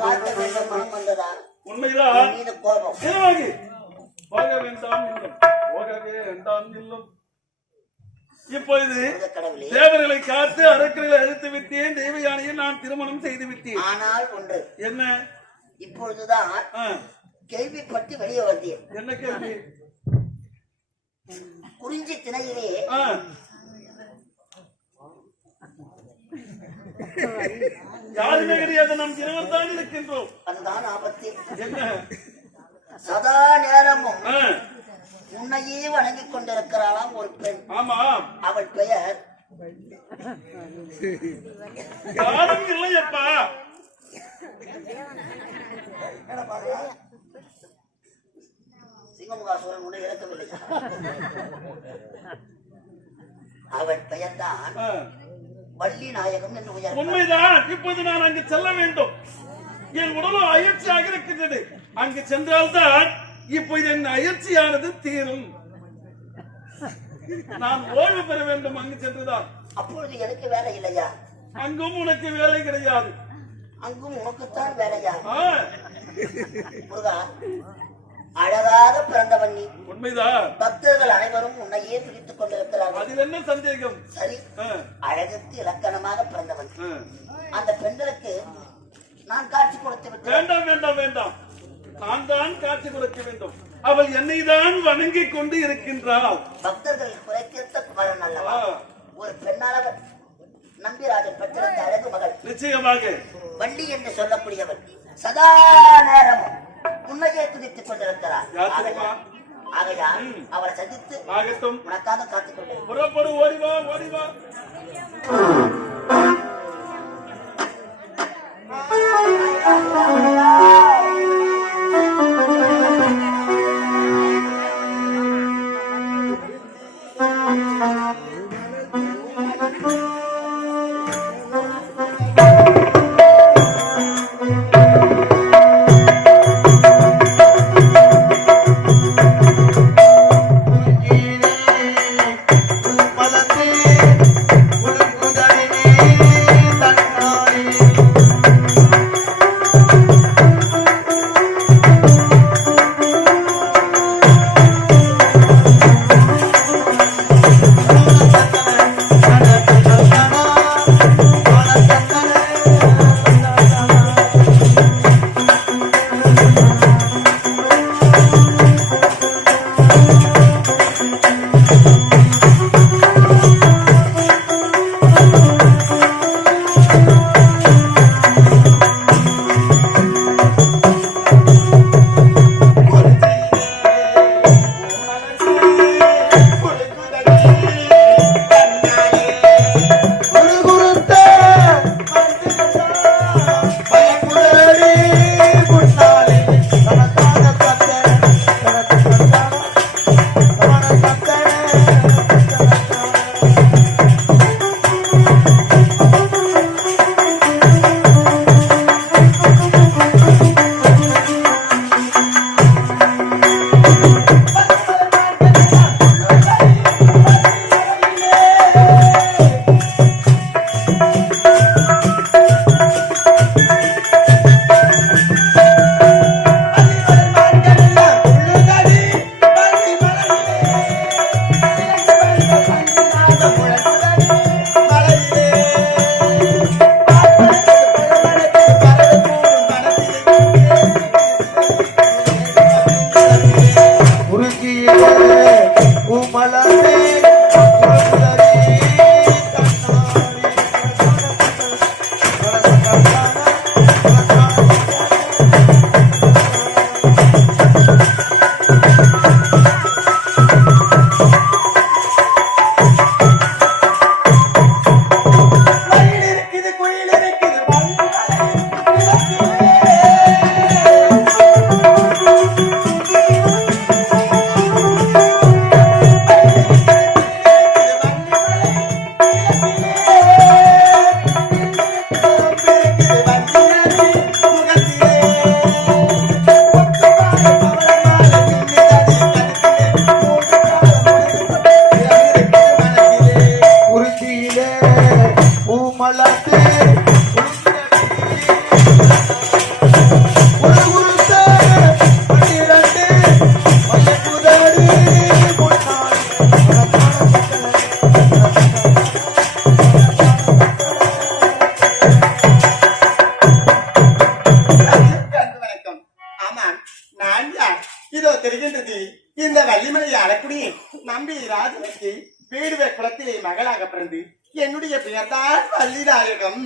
பார்க்க வேண்டும் மனம் வந்ததா? உண்மைதான். மீது கோபம். போக வேண்டாம் இல்லம், போகவே வேண்டாம் இல்லம். இப்பொழுது தேவர்களை காத்து அரக்கர்களை அழித்து விட்டேன், தேவயானையை நான் திருமணம் செய்து விட்டேன். ஆனால் ஒன்று என்ன? இப்பொழுதுதான் கேள்விப்பட்டு வெளியே வந்தேன். என்ன கேள்வி? குறிஞ்சி திணையிலே யாருமே கிடையாது, நாம் இருவர் தான் இருக்கின்றோம். அதுதான் ஆபத்து. என்ன? சதா நேரமும் உன்னையே வணங்கிக் கொண்டிருக்கிறாளாம் ஒரு பெண். ஆமா, அவள் பெயர் யாரும் இல்லையப்பா. சிங்கமுகாசுரன் உன்னை இறக்கவில்லை. அவள் பெயர்தான் வள்ளி நாயகம் என்று உயர். உண்மைதான். இப்போது நான் அங்கு செல்ல வேண்டும். என் உடலும் அயற்சியாக இருக்கின்றது. அங்கு சென்றால்தான் இப்போது என் அயற்சியானது தீரும். நான் ஓய்வு பெற வேண்டும் அங்கு சென்றுதான். அப்பொழுது எனக்கு வேலை இல்லையா? அங்கும் உனக்கு வேலை கிடையாது. அங்கும் உனக்குத்தான் வேலையா? முருகா, அழகாக பிறந்தவன் நீ. உண்மைதான். பக்தர்கள் அனைவரும் உன்னையே பிடித்துக் கொண்டிருக்கிறார்கள். அதில் என்ன சந்தேகம்? சரி, அழகுக்கு இலக்கணமாக பிறந்தவன் அந்த பெண்களுக்கு நான் காட்சி கொடுத்து விட்டேன். வேண்டாம் வேண்டாம் வேண்டாம், நான் தான் காட்சி கொடுக்க வேண்டும். அவள் என்னை தான் வணங்கிக் கொண்டு இருக்கின்றாள். பக்தர்கள் குறைக்கேற்ற குமரன் அல்லவா? ஒரு பெண்ணாளவர் நம்பிராஜன் பெற்றெடுத்த அழகு மகள். நிச்சயமாக வள்ளி என்று சொல்லக்கூடியவன் சதா நேரமும் உண்மையை துதித்துக் கொண்டிருக்கிறார். ஆகையால் அவரை சந்தித்து உனக்காக காத்துக் கொண்டிருக்கிறார். புறப்படு, ஓடிவா ஓடிவா. என்னுடைய அழகுடி நம்பி ராஜனுக்கு வீடுவே குளத்திலே மகளாக பிறந்து என்னுடைய பெயர்தான் வள்ளிநாயகம்.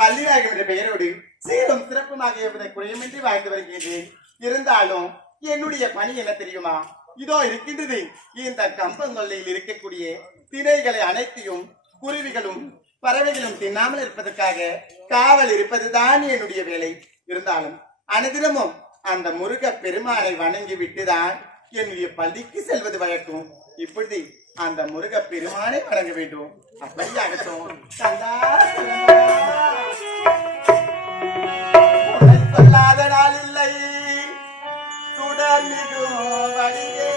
வள்ளிநாயகம் என்ற பெயரோடு சீரும் சிறப்புமாக இருப்பதை குறையுமின்றி வாழ்ந்து வருகின்றேன். இருந்தாலும் என்னுடைய பணி என்ன தெரியுமா? இதோ இருக்கின்றது. இந்த கம்பங்கொல்லையில் இருக்கக்கூடிய திணைகளை அனைத்தையும் குருவிகளும் பறவைகளும் தின்னாமல் இருப்பதற்காக காவல் இருப்பதுதான் என்னுடைய வேலை. இருந்தாலும் அனுதினமும் அந்த முருக பெருமானை வணங்கி விட்டுதான் என்னுடைய பள்ளிக்கு செல்வது வழக்கம். இப்படி அந்த முருக பெருமானை வணங்க வேண்டும். அப்படியாகட்டும். சொல்லாத நாள் இல்லை சுடமிகும் வழியே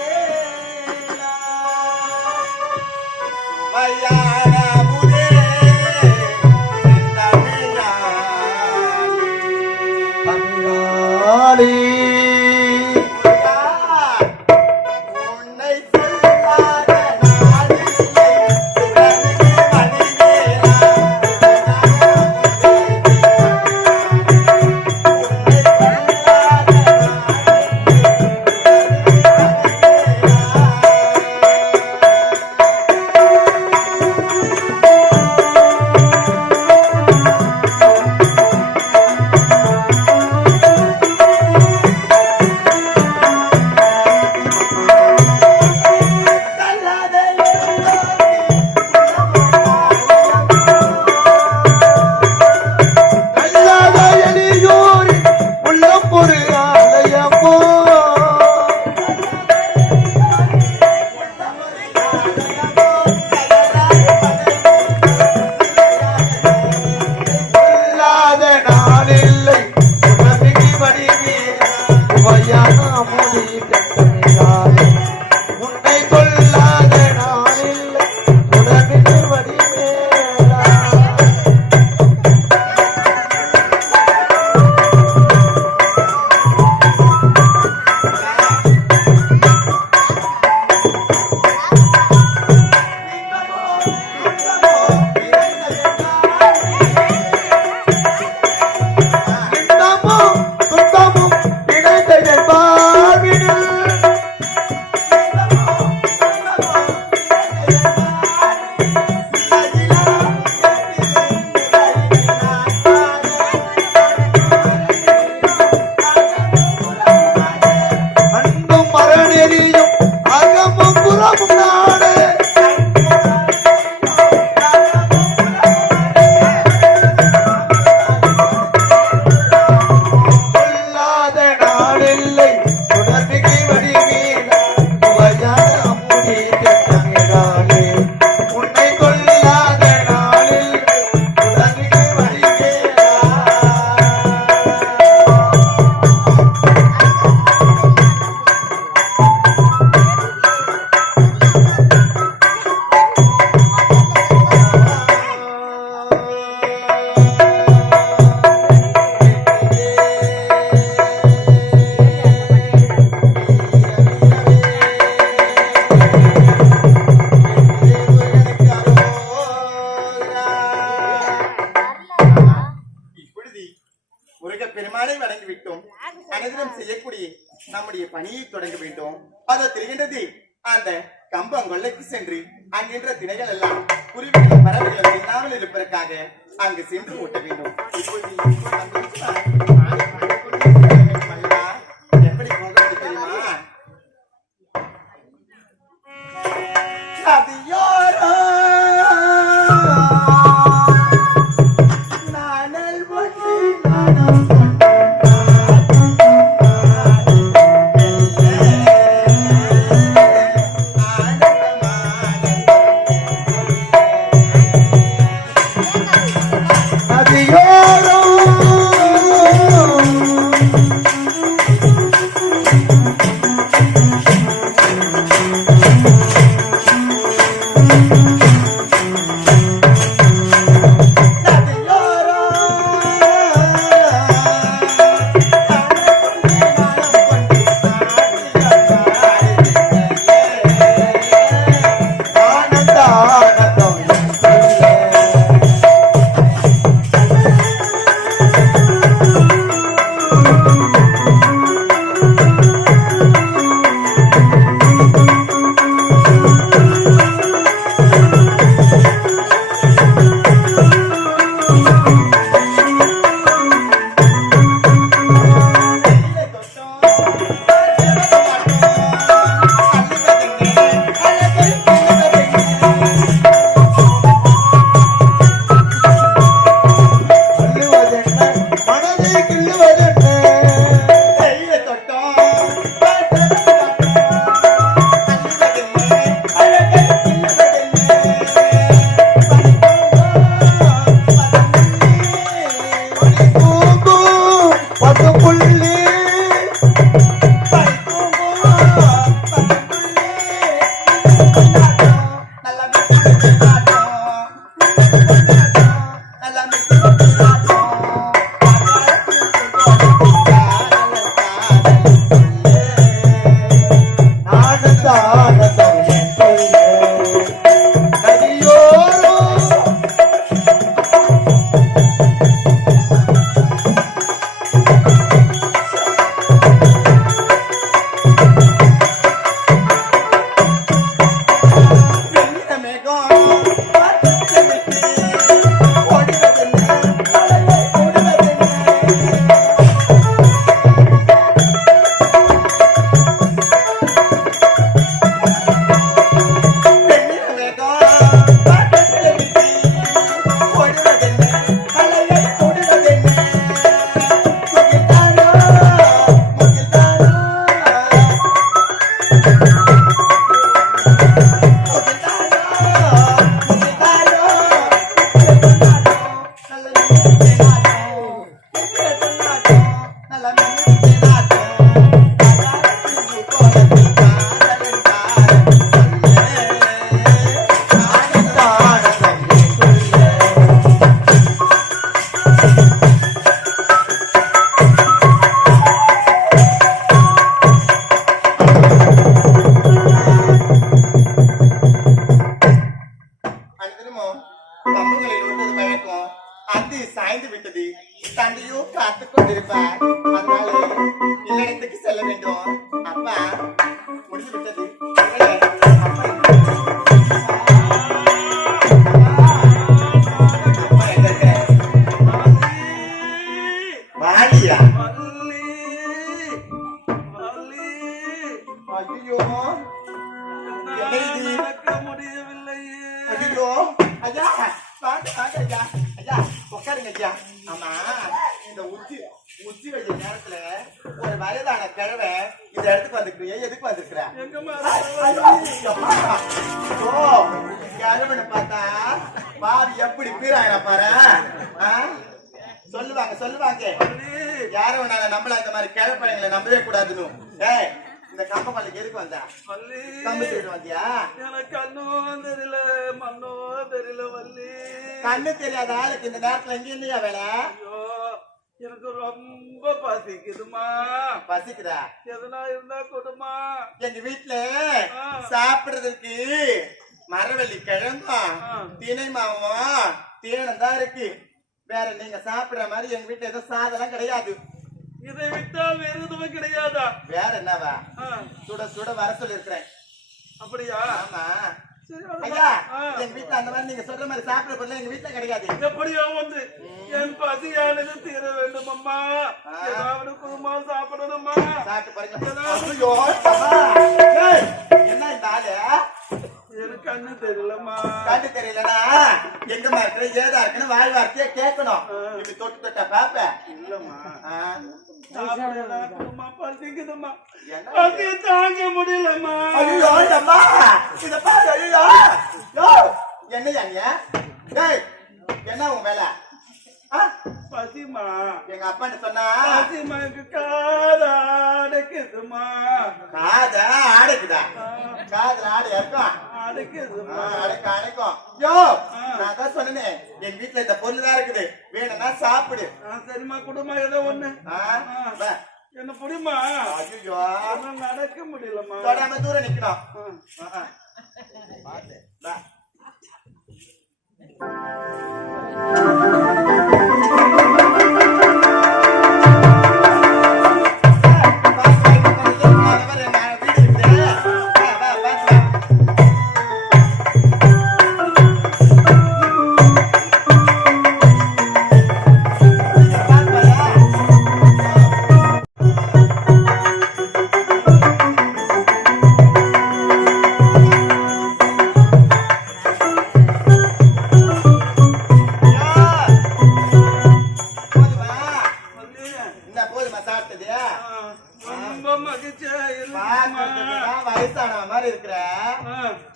நம்முடைய பணியை தொடங்க வேண்டும். அது தெரிகின்றது. அந்த கம்பங்கொல்லைக்கு சென்று அங்கின்ற திணைகள் எல்லாம் குருவிகள் பறவைகள் தின்னாமல் இருப்பதற்காக அங்கு சென்று ஓட்ட வேண்டும். எப்படி போகிறது தெரியுமா? நதியோரோ நானல் ஒட்டி நானும் நதியோரோ பட்டுப்புள்ளி சாய்ந்து விட்டது. தந்தையோ காத்துக் கொண்டிருப்பார். அதனால இல்லடத்துக்கு செல்ல வேண்டும். அப்பா முடிந்து விட்டது. வாலியா ஐயோ முடியவில்லை. ஐயோ ஐயா ஐயா ஐயா உட்காருங்க ஐயா. ஆமா இந்த உச்சி வெய்ய நேரத்துல ஒரு வயதான கிழவை இந்த இடத்துக்கு வந்துருக்கிறியா? எதுக்கு வந்திருக்கிற? கிழவனை பார்த்தா பாவி எப்படி பீராயன பாரு. சொல்லுவாங்க யாரும் வேணாலும் நம்மள இந்த மாதிரி கிழப்படைங்களை நம்பவே கூடாதுன்னு. ஏய் இந்த கம்ப பள்ளிக்கு எதுக்கு வந்தா? கம்பு செய்து வந்தியா? எனக்கு கண்ணும் தெரியல மண்ணோ தெரியல வள்ளி. கண்ணு தெரியாத ஆளுக்கு இந்த நேரத்துல எங்க இல்லையா வேலை? எனக்கு ரொம்ப பசிக்குதுமா. பசிக்குதா? எதுனா இருந்தா கொடுமா. எங்க வீட்டுல சாப்பிடுறதுக்கு மரவள்ளி கிழங்கும் தினை மாவும் தேனும் தான் இருக்கு. வேற நீங்க சாப்பிடுற மாதிரி எங்க வீட்டுல எதுவும் சாதனம் கிடையாது. இதை விட்டால் வேற எதுவும் கிடையாதா? வேற என்னவா? சுட சுட வர சொல்லி இருக்கிறேன். அப்படியா? ஆமா ஐயா எங்க வீட்டுல அந்த மாதிரி நீங்க சொல்ற மாதிரி சாப்பிட பொருள் எங்க வீட்டுல கிடையாது. எப்படியோ ஒன்று என் பசியானது தீர வேண்டும் அம்மா. ஏதாவது குருமா சாப்பிடணுமா? சாப்பிட்டு பாருங்க. என்ன இந்த ஆளு? எனக்கு கண்ணு தெரியலம்மா. கண்ணு தெரியலனா எங்க மாதிரி ஏதா இருக்குன்னு வாய் வார்த்தையா கேட்கணும். இப்படி தொட்டு தொட்டா பாப்ப இல்லம்மா. பசிக்குதுமா. பசிய தாங்க முடியலம்மா. ஐயோ அம்மா இத பாரு. ஐயோ என்னையா நீ? என்ன உன் வேலை? பசிமா. எங்க அப்பா சொன்னா பசிமா எனக்கு காதா அடைக்குதுமா. காதா அடைக்குதா? காதுல ஆடை இருக்கும். அடைக்குதுமா. அடைக்கும். யோ நான் தான் சொன்னேன் எங்க வீட்டுல இந்த பொருள் தான் இருக்குது. வேணும்னா சாப்பிடு. சரிம்மா குடும்பம் ஏதோ ஒண்ணு என்ன புரியுமா? ஐயோ நடக்க முடியலம்மா. தொடாம தூரம் நிக்கணும். வயசான மாதிரி இருக்கிற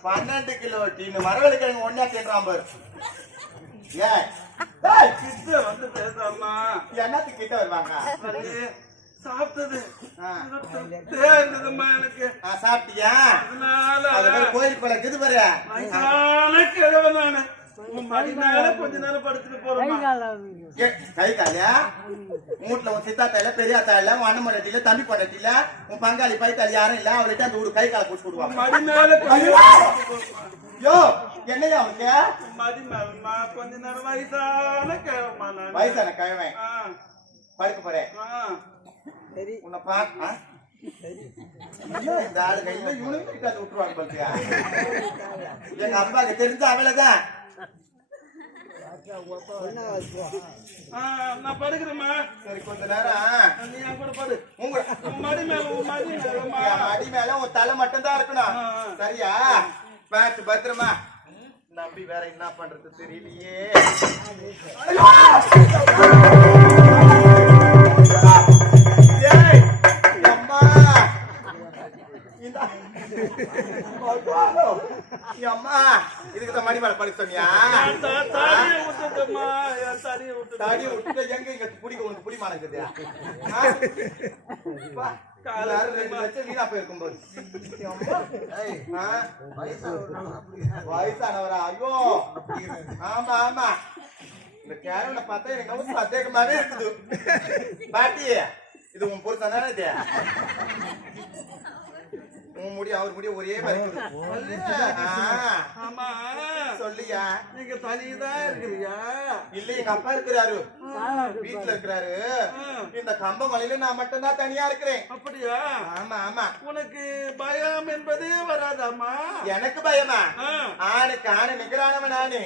12 கிலோ டீன் மரவள்ளி கிழங்கு ஒண்ணா தின்றான் பாரு. டேய், கிட்ட வந்து பேசாமா என்னத்துக்கு கிட்ட வருவாங்க? சாப்பிட்டது ஆ. இருந்ததுமா எனக்கு சாப்பிட்டியா? அதனால அது மாதிரி கோயில் போல இருக்குது பாரு. வயசான கிழவன் நானு உன் மடி மேல கொஞ்ச நேரம் படுத்துட்டு போறோமா ஏ, கை காலியா? வீட்டுல உன் சித்தாத்தா இல்ல, பெரியாத்தா இல்ல, உன் அண்ணன் பொண்டாட்டி இல்ல, தம்பி பொண்டாட்டி இல்ல, உன் பங்காளி பைத்தாளி யாரும் இல்ல, அவர்கிட்ட அந்த ஒரு கை காலை புடிச்சு விடுவாங்க. மடி மேல ஐயோ! யோ, என்னையா அவனுக்கு? மடி மேலமா கொஞ்ச நேரம் வயசான கிழவமா நான் வயசான கிழவன் படுக்க போறேன். உன்னை பாக்க இந்த ஆளு கையில இவனுக்கு கிட்ட அதை விட்டுருவாங்க பாத்தியா? எங்க அப்பாவுக்கு தெரிஞ்ச அவளதான். நான் படுக்கிறேம்மா. சரி, கொஞ்ச நேரம் நீ என் கூட படு. உன் மடி மேல உன் மடி மேலமா அடி மேல உன் தலை மட்டும் தான் இருக்கணும். சரியா? பார்த்து பத்திரமா. நம்பி வேற என்ன பண்றது தெரியலையே. ஏய், அம்மா. அம்மா, இதுக்கு தான் மணி மேல படுக்க சொன்னியா? தாடியை விட்டுட்டம்மா, என் தாடியை விட்டுட்டேன். தாடி விட்டு எங்க இங்க பிடிக்க உனக்கு பிடிமானக்குது? வீணா போயிருக்கும் போது வயசானவரா? ஐயோ, ஆமா ஆமா, இந்த கேரள பார்த்தா எனக்கு சந்தேகமாவே இருக்குது. பாட்டி, இது உன் புருஷன் தானே? இது உன் முடி அவர் முடி ஒரே மாதிரி. ஆமா, சொல்லியா? நீங்க தனிதான் இருக்கிறியா? இல்ல, எங்க அப்பா இருக்கிறாரு, வீட்டுல இருக்கிறாரு. இந்த கம்பமலையில நான் மட்டும் தான் தனியா இருக்கிறேன். அப்படியா? ஆமா ஆமா. உனக்கு பயம் என்பதே வராதாமா? எனக்கு பயமா? ஆணுக்கு ஆணு நிகரானவன் நானு.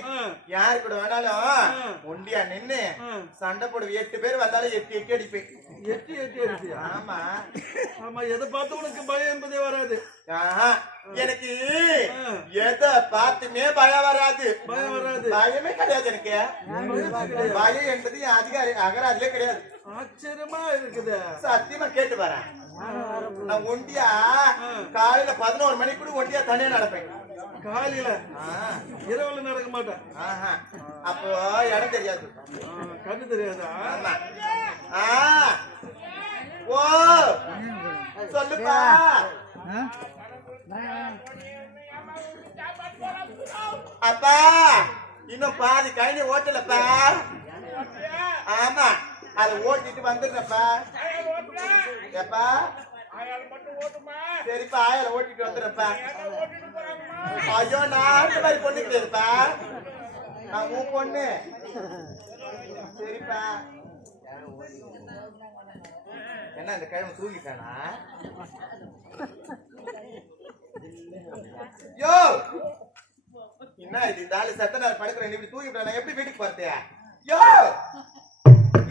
யாரு கூட வேணாலும் ஒண்டியா நின்னு சண்டை போடுவேன். 8 பேர் வந்தாலும் 8 எட்டு அடிப்பேன். 8 அடிப்பியா? ஆமா ஆமா, எதை பார்த்து உனக்கு பயம் என்பதே வராது. எனக்கு எதை பார்த்துமே பயம் வராது. பயம் வராது? பயமே கிடையாது எனக்கு. பயம் என்பது அதிகாரி அகராதிலே கிடையாது. ஆச்சரியமா இருக்குது. சத்தியமா கேட்டு வரேன். நான் ஒண்டியா காலையில 11 மணிக்கு கூட ஒண்டியா தனியா நடப்பேன். காலையில? இரவுல நடக்க மாட்டேன். அப்போ இடம் தெரியாது, கண்ணு தெரியாதா? ஓ, சொல்லுப்பா. அப்பா, இன்னும் பாதி கழனி ஓட்டலப்பா. ஆமா, அதை ஓட்டிட்டு வந்துடுறப்பா. எப்பா? சரிப்பா, ஆயில ஓட்டிட்டு வந்துடுறப்பா. ஐயோ, நான் அந்த மாதிரி பொண்ணு கிடையாதுப்பா, நான் உன் பொண்ணு. சரிப்பா. என்ன இந்த கிழமை தூங்கிட்டானா? யோ, என்ன இது? இந்த ஆளு செத்த நேரம் படுக்கிறேன், இப்படி தூங்கிட்டானா? நான் எப்படி வீட்டுக்கு போறதே? யோ,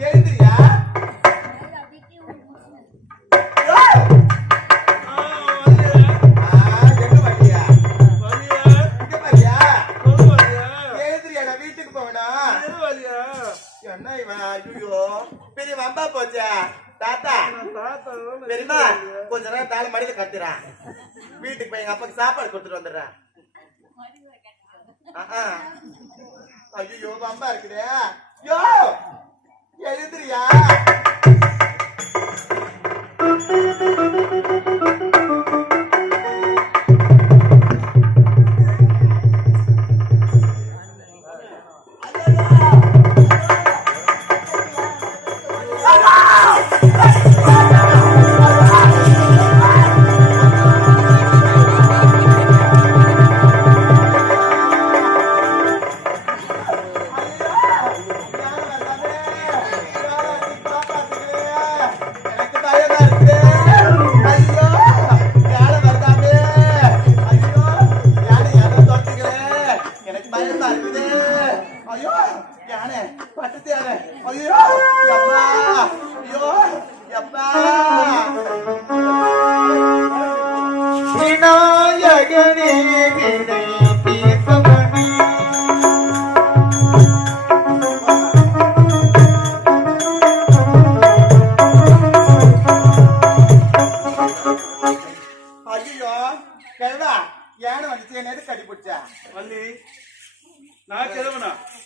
எழுந்திரியா? எங்க வழியா? இங்க வழியா? எழுந்திரியா, நான் வீட்டுக்கு போவேனா? என்ன இவன்? ஐயோ, பெரிய வம்பா போச்சா? தாத்தா, பெரியமா, கொஞ்ச நேரம் தாழ மடியில கத்துறான். வீட்டுக்கு போய் எங்க அப்பாக்கு சாப்பாடு கொடுத்துட்டு வந்துடுறேன். ஐயோ, வம்பா இருக்குதே. யோ, எழுந்திரியா?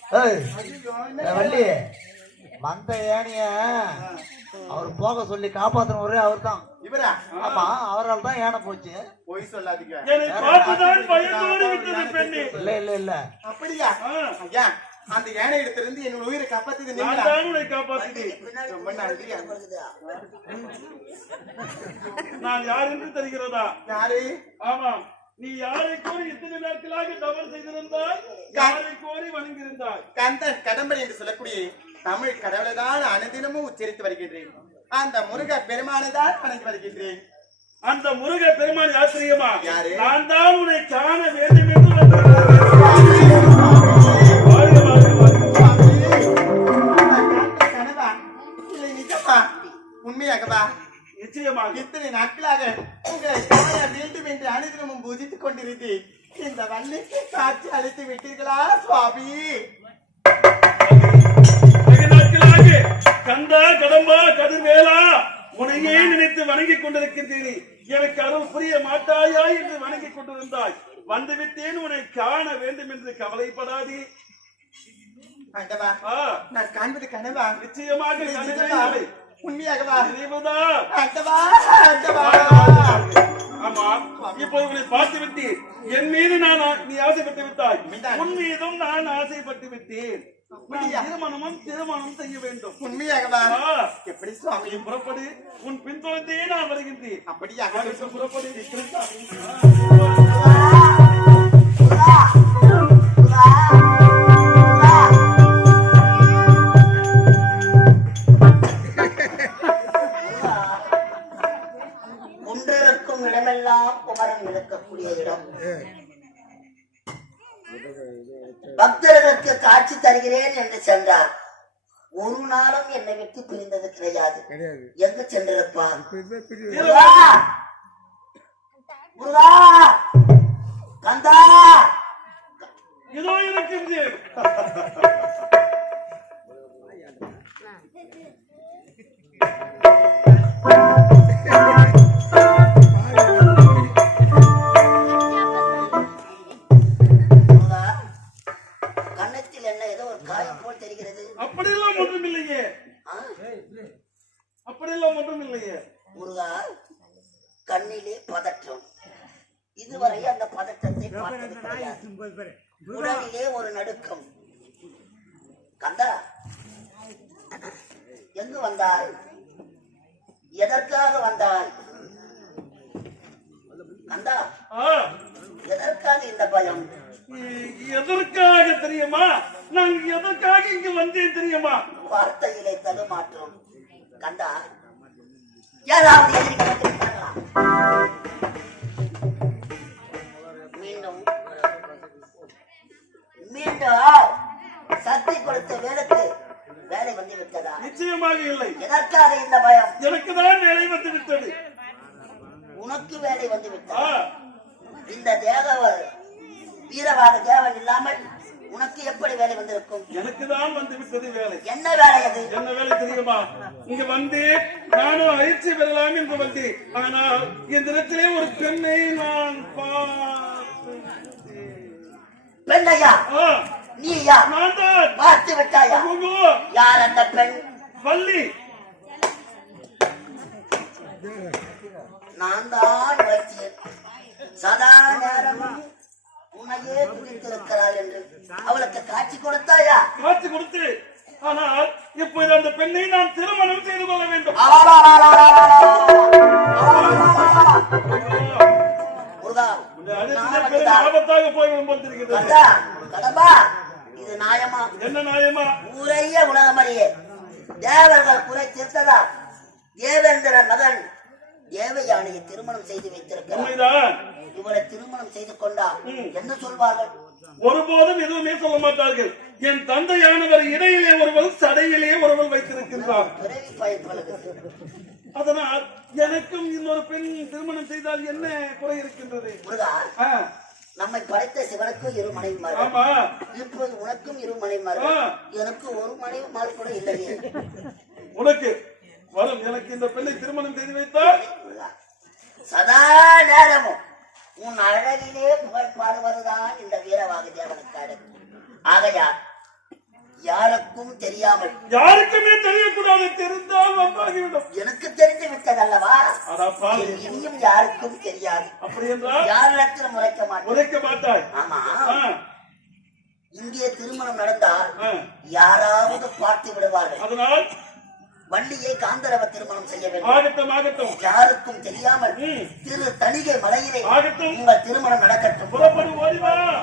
ஏய், ஐயோ, ஏய், வள்ளி வந்த ஏனைய அவர் போக சொல்லி காப்பாத்தின ஒரே அவர் தான். இவரா? ஆமா, அவரால் தான் ஏனை போச்சு. பொய் சொல்லாதீங்க. என்னை பார்த்துதான் பயந்தோடு விட்டது பெண்ணே. இல்ல இல்ல இல்ல அப்படியா? ஐயா, அந்த யானை இடத்திலிருந்து என் உயிரை காப்பாத்தியது நான் நீங்களா? தான் உன்னை காப்பாற்றினேன். பின்னாடி ரொம்ப நன்றி. நான் யார் என்று தெரிகிறதா? யாரு? ஆமாம், நீ யாரை கோரி இத்தனை நாட்களாக தவறு செய்திருந்தாய், யாரை கோரி வணங்கியிருந்தாய்? கந்தன் கடம்பன் என்று சொல்லக்கூடிய தமிழ் கடவுளை தான் அனுதினமும் உச்சரித்து வருகின்றேன். அந்த முருக பெருமானை தான் வணங்கி வருகின்றேன். அந்த முருக பெருமான் ஆச்சரியமா? யாரு? நான் தான் உன்னை காண வேண்டும் என்று வந்திருக்கிறேன். வாழ்க, வாழ்க, வாழ்க. சுவாமி, நான் காண்பது கனவா? இல்லை நிஜமா? உண்மையாகவா? நிச்சயமாக இத்தனை நாட்களாக உங்களை காண வேண்டும் என்று அனுதினமும் பூஜித்துக் கொண்டிருந்தேன். இந்த வள்ளிக்கு காட்சி அளித்து விட்டீர்களா சுவாமி? வெகு நாட்களாக கந்தா, கடம்பா, கதிர்வேலா உன்னையே நினைத்து வணங்கிக் கொண்டிருக்கின்றேன். எனக்கு அருள் புரிய மாட்டாயா என்று வணங்கிக் கொண்டிருந்தாய். வந்துவிட்டேன், உன்னை காண வேண்டும் என்று கவலைப்படாதே. ஆண்டவா, ஆ, நான் காண்பது கனவா? நிச்சயமாக இல்லை, கனவே நிஜமா? இல்லை. உண்மையாகவா? நினைவுதான். ஆண்டவா, ஆண்டவா. ஆமா, இப்போது உன்னை பார்த்து விட்டேன். என் மீது நீ ஆசைப்பட்டு விட்டாய். உண்மைதான். உன் மீதும் நான் ஆசைப்பட்டு விட்டேன். நான் அப்படியா? திருமணம் செய்ய வேண்டும். உண்மையாகவா? ஆ, எப்படி சுவாமி? நீ புறப்படு. உன் பின்தொடர்ந்தே நான் வருகின்றேன். அப்படியாக அதற்கு புறப்படு. குன்றிருக்கும் இடமெல்லாம் குமரன் இருக்கக்கூடிய இடம். பக்தர்களுக்கு காட்சி தருகிறேன் என்று சென்றார். ஒரு நாளும் என்னை விட்டு பிரிந்தது கிடையாது. எங்கு சென்றிருப்பார்? முருகா! முருகா! கந்தா! இதோ இருக்கின்றேன். முருகா, கன்னத்தில் என்ன ஏதோ ஒரு காயம் போல் தெரிகிறது. அப்படியெல்லாம் ஒன்றும் இல்லையே. ஆ? அப்படியெல்லாம் ஒன்றும் இல்லையே. முருகா, கண்ணிலே பதற்றம். இதுவரை அந்த பதற்றத்தை பார்த்தது கிடையாது. உடலிலே ஒரு நடுக்கம். கந்தா, எங்கு வந்தாய்? எதற்காக வந்தாய்? கந்தா, ஆ, எதற்காக இந்த பயம்? எதற்காக தெரியுமா? நான் எதற்காக இங்கு வந்தேன் தெரியுமா? வார்த்தையிலே தடுமாற்றம். கந்தா, யாராவது எதிரி வந்திருக்கிறார்களா? மீண்டும் மீண்டும் சக்தி கொடுத்த வேலைக்கு வேலை வந்து விட்டதா? நிச்சயமாக இல்லை. எதற்காக இந்த பயம்? எனக்கு தான் வேலை வந்து விட்டது. உனக்கு வேலை வந்து ஆ, விட்டதா? இந்த வீரவாத தேவன் இல்லாமல் உனக்கு எப்படி வேலை வந்திருக்கும்? எனக்கு தான் வந்து விட்டது வேலை. என்ன வேலை அது? என்ன வேலை தெரியுமா? இங்க வந்து நானும் அழிச்சு பெறலாம் என்று வந்தேன். ஆனால் இந்த இடத்திலே ஒரு பெண்ணை நான் பார்த்தேன். பெண்ணையா? ஆ, நீயா? நான் தான். பார்த்து விட்டாயா? ஓஹோ, யார் அந்த பெண்? வள்ளி. நான் தான் வைத்தேன். சதா நேரமும் உன்னையே துடித்திருக்கிறாள் என்று அவளுக்கு காட்சி கொடுத்தாயா? காட்சி கொடுத்து, ஆனால் இப்போது அந்த பெண்ணை நான் திருமணம் செய்து கொள்ள வேண்டும். முருகா, இந்த அதிர்ஷ்டம் பெரும் ஆபத்தாக போய் வந்திருக்கிறது. கந்தா, கடம்பா, இது நியாயமா? என்ன நியாயமா? ஊரைய உலகமறியே தேவர்கள் குறை தீர்த்ததா? தேவேந்திரன் மகன் தேவயானையை திருமணம் செய்து வைத்திருக்கிறார். உண்மைதான். இவளை திருமணம் செய்து கொண்டா என்ன சொல்வார்கள்? ஒருபோதும் எதுவுமே சொல்ல மாட்டார்கள். என் தந்தையானவர் இடையிலே ஒருவள் சடையிலே ஒருவள் வைத்திருக்கின்றார். பிறவி பயன்படுகிறது. அதனால் எனக்கும் இன்னொரு பெண் திருமணம் செய்தால் என்ன குறை இருக்கின்றது? முருகா, ஆ, நம்மை படைத்த சிவனுக்கும் இரு மனைவிமார்கள். ஆமா. இப்போது உனக்கும் இரு மனைவிமார்கள். எனக்கு ஒரு மனைவிமார் கூட இல்லையே. உனக்கு வரும். எனக்கு இந்த பெண்ணை திருமணம் செய்து வைத்தால் முருகா, சதா நேரமும் உன் அழகிலே புகழ் பாடுவதுதான் இந்த வீரவாக தேவனுக்கு அழகு. ஆகையா யாருக்கும் தெரியாமல் யாருக்குமே தெரியக்கூடாது, தெரிந்தால் வம்பாகிவிடும். எனக்கு தெரிந்து விட்டதல்லவா? அதாப்பா, இனியும் யாருக்கும் தெரியாது. அப்படி என்றால் யாரிடத்திலும் உரைக்க மாட்டேன். உரைக்க மாட்டாய். ஆமா, ஆ, இங்கே திருமணம் நடந்தால் ஆ. யாராவது பார்த்து விடுவார்கள். அதனால் வள்ளியை காந்தரவ திருமணம் செய்ய வேண்டும். ஆகட்டும் ஆகட்டும். யாருக்கும் தெரியாமல் ம். திரு தணிகை மலையிலே ஆகட்டும். உங்கள் திருமணம் நடக்கட்டும். புறப்படு, ஓடிவா.